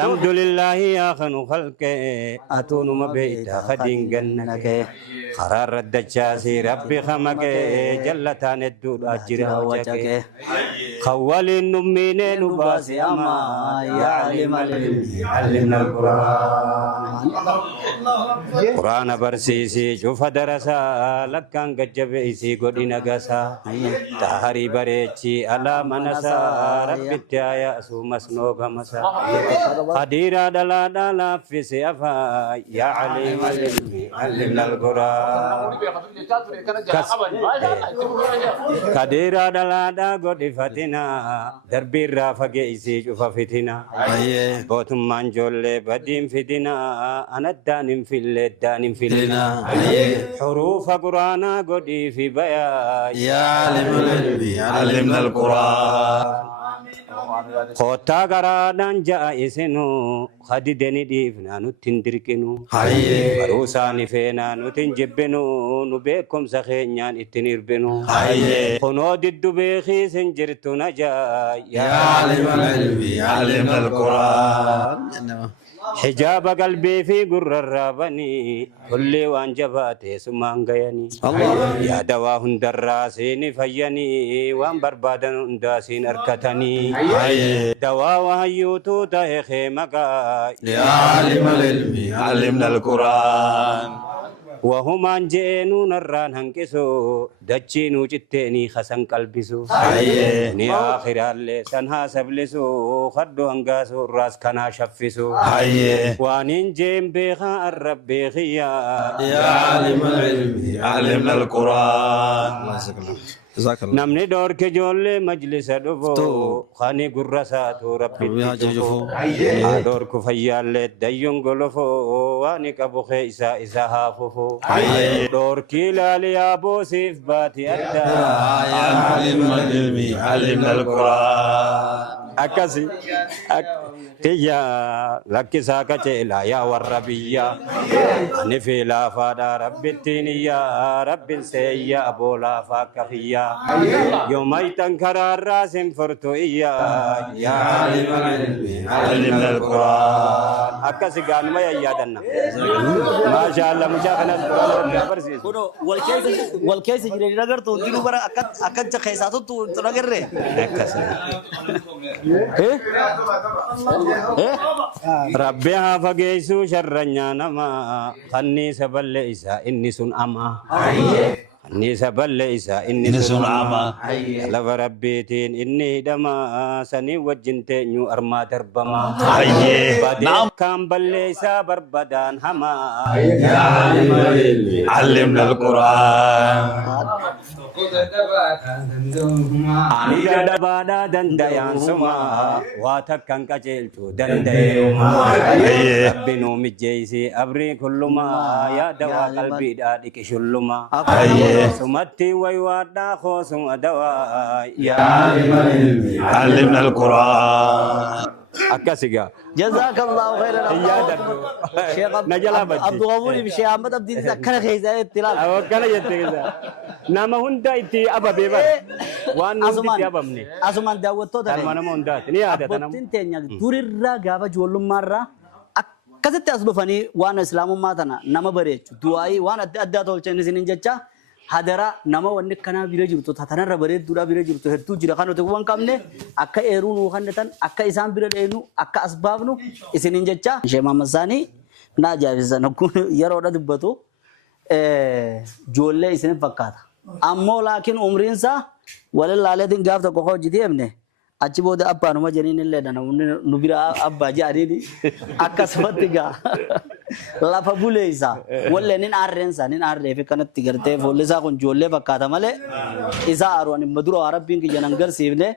الحمد لله يا خنو خلق أتون ما بيتا خدين جنك قرار الدجاسي ربي خمك جلتان الدود أجرها وجهك خوال النمين نباسي أما يا علم العلم علمنا القرآن قرآن برسيسي شوف درسا لكان قجب إيسي قدي نقسا تهري بريتشي على منسا ربي التايا سو مسنوغ مسا قديرا دلا دلا في سيفا يا عليم العلم علمنا القرآن قديرا دلا دا قد فتنا دربي رافق إيسي شوف فتنا بوتم منجول بدين فتنا أنا الدانم في الدانم في لنا حروف قرآن قدي في بيا يا عالم العلم علمنا القرآن خوتا قرادان جائسنو خددني ديفنا نتندركنو بروساني فينا نتنجبنو نبيكم سخينيان اتنيربنو خنو ددو بيخي سنجرتو نجا يا عالم العلم علمنا القرآن حجاب قلبي في قر الرابني كل وان جباتي سمان غياني يا دواهن دراسين فيني وان بربادن انداسين اركتني دوا وهيوتو تاهي مقا يا عالم العلم علمنا القرآن وهم انجينو نران هنكسو دجينو جتيني خسن قلبسو ني آخر اللي سنها سبلسو خدو هنگاسو الراس كنا شفسو وانين جيم بيخا الرب بيخيا يا عالم العلم علمنا القرآن جزاك الله نمني دور کے جولے مجلس دفو خانی گرساتو ربی تجفو دور کو فیالے دیون گلفو وانی کبو خیسا اسا حاففو دور کی لالی آبو سیف باتی ادا يا عالم العلم علمنا القرآن أكاسي تيا لكي ساكا تيلا يا والربيا نفي لا فادا رب التينيا رب سيا أبو لا فاكفيا يوم يتنكر الراس فرتو إيا يا عالم العلم علمنا القرآن أكاسي قال ما يادنا ما شاء الله مجاهنا القرآن برسيس والكيس جري نجار تو دينو برا أكاد جخيساتو تو نجار ري أكاسي ربي هافجيسو شرنيا نما خني سبل إسا إني سن أما خني سبل إسا إني سن أما لف ربيتين إني دما سني وجنتين يو أرما دربما نعم كام بل إسا بربدان هما يا عالم العلم علمنا القرآن ani dadabada dandayan suma watakkan qaceltu dandayuma rabbinu mijjeisi abri kulluma ya dawa qalbi da dikishulluma sumatti way wada khosum adawa يا عالم العلم علمنا القرآن akasiga جزاك الله خيرا يا دردو شيخ نجلا بجي عبد الغفور بشيخ احمد عبد العزيز كان خيزه اطلاع awakala yettegeza nama hunda itti ababe bar wan namti abamne asuman daawwatto tare nama nama hunda ni yaada tanam abbootiin teenya durirraa gaafa ijoollummaarraa akkasitti as dhufanii waan islaamummaa tana nama bareechu du'aayii waan adda addaa tolchan isinin jecha hadara nama wanni kana bira jirtu tatanarra bareedduudha bira jirtu hedduu jira kan nuti waan qabne akka eeruu nu kannatan akka isaan bira dheenu akka asbaabnu isinin jecha Sheekh Muhammad Sani na jaabisan kun yeroodha dubbatu joolle isin fakkaata ammoo laakiin umriinsa walillaaleen gaaf tokko hojii deemne achi booda abbaanuma jeniin illee dana nu bira abbaa jaadini akkasumatti gaa lafa buleessa wallee nin aarreensa nin aarree fi kanatti gartee foollisaa kun joollee fakkaata malee isaa aaruun imma dura rabbiin kiyya nan garsiifne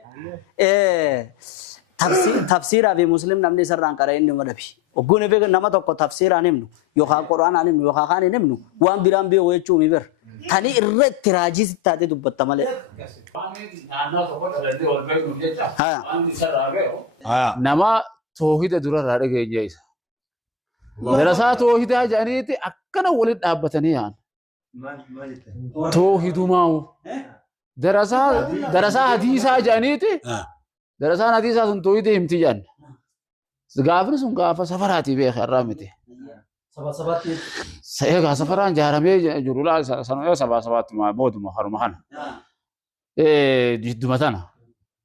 tafsiiraa fi muslim namni isarraan qara inni madabi ogguun fi nama tokko tafsiiraan himnu yookaan quraanaan himnu yookaan kaan hin himnu waan biraan biyya wayechuu mi bir tani irratti raajii sittaatee dubbatta malee. nama toohida durarraa dhageenya isa darasaa toohidaa jedhaniiti akkana waliin dhaabbatanii yaa'an toohidumaa'u darasaa hadiisaa jedhaniiti darasaan hadiisaa sun toohida himti jedhan gaafni sun gaafa safaraatii beeke irraa miti. Egaa safaraan jaaramee jiru laa sanoo sabaatti booduma haruma kana. Jidduma tana.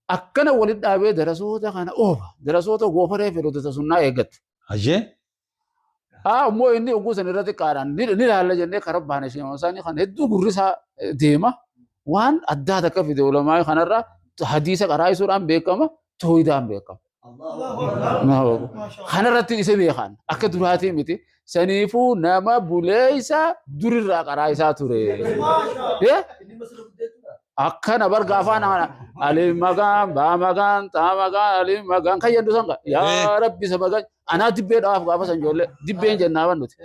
Akkana walitti dhaabee darasoota kana oofa. Darasoota goofaree fedhotota sunnaa eeggatu. Ajee? Ammoo inni oguu san irratti qaadhaan ni ilaalla jennee karaa baana ishee isaanii kan hedduu gurrisaa deema. Waan addaa takka fide ulamaa kanarraa hadiisa qaraayisuudhaan beekama, tooyidaan beekama. Kanarratti isa beekan akka duraatii miti. Saniifuu nama buleessa durirraa qaraayisaa ture. Akkana barga afaan alim magaan, baa magaan, taa magaan, alim magaan kan jedhu sanqa. Yaa Rabbi sabagaan anaa dibbee dhawaaf gaafa san ijoollee dibbeen jennaa bannuti.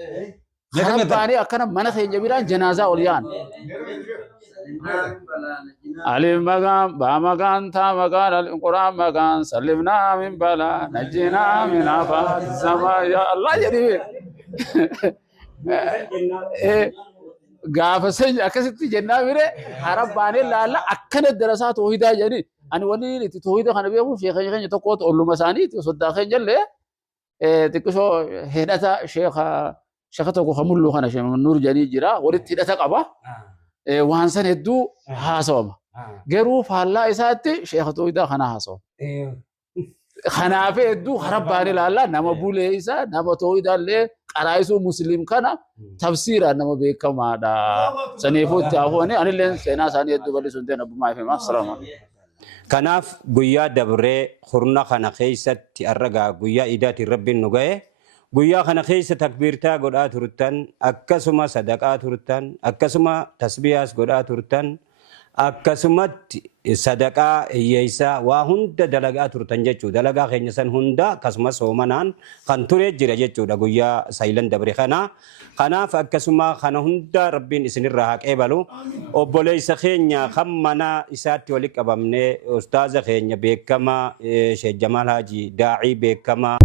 Kanan baanee akkana mana keenya biraan janaazaa ol yaa'an. Alim magaan, baa magaan, taa magaan, alim quraan magaan, sallimnaa min balaa, najjinaa min afaan samaa yaa Allah jedhee. Gaafa sanya akkasitti jennaa bire karaa baanee laalla akkana darasaa toohidaa jedhani ani wanni itti toohida kana beekuuf sheekha keenya tokkotu olluma isaaniiti soddaa keenya illee xiqqishoo hidhata sheekha tokko kamullu kana sheekha nuur jedhanii jira walitti hidhata qaba waan san hedduu haasawama garuu faallaa isaatti sheekha toohidaa kana haasawama. Kanaaf hedduu karaa baanee laalla nama bulee isaa nama toohidaa illee qaraayisuu musliim kana tafsiiraan nama beekamaadha. Saniifuu itti hafuuni anillee seenaa isaanii hedduu bal'isuun ta'e abbummaa ifeema. Assalamu Kanaaf guyyaa dabree kurna kana keessatti arragaa guyyaa idaatiin rabbiin nu ga'e guyyaa kana keessa takbiirtaa godhaa turtan akkasuma sadaqaa turtan akkasuma tasbiyaas godhaa turtan akkasumatti sadaqaa hiyyeessaa waa hunda dalagaa turtan jechuudha. Dalagaa keenya san hunda akkasumas soomanaan kan ture jira jechuudha guyyaa saayilan dabre kana. Kanaaf akkasuma kana hunda rabbiin isinirraa haa qeebalu. Obboleessa keenya kan mana isaatti walitti qabamnee ustaaza keenya beekamaa Sheekh Jamaal Haji Daa'ii beekamaa.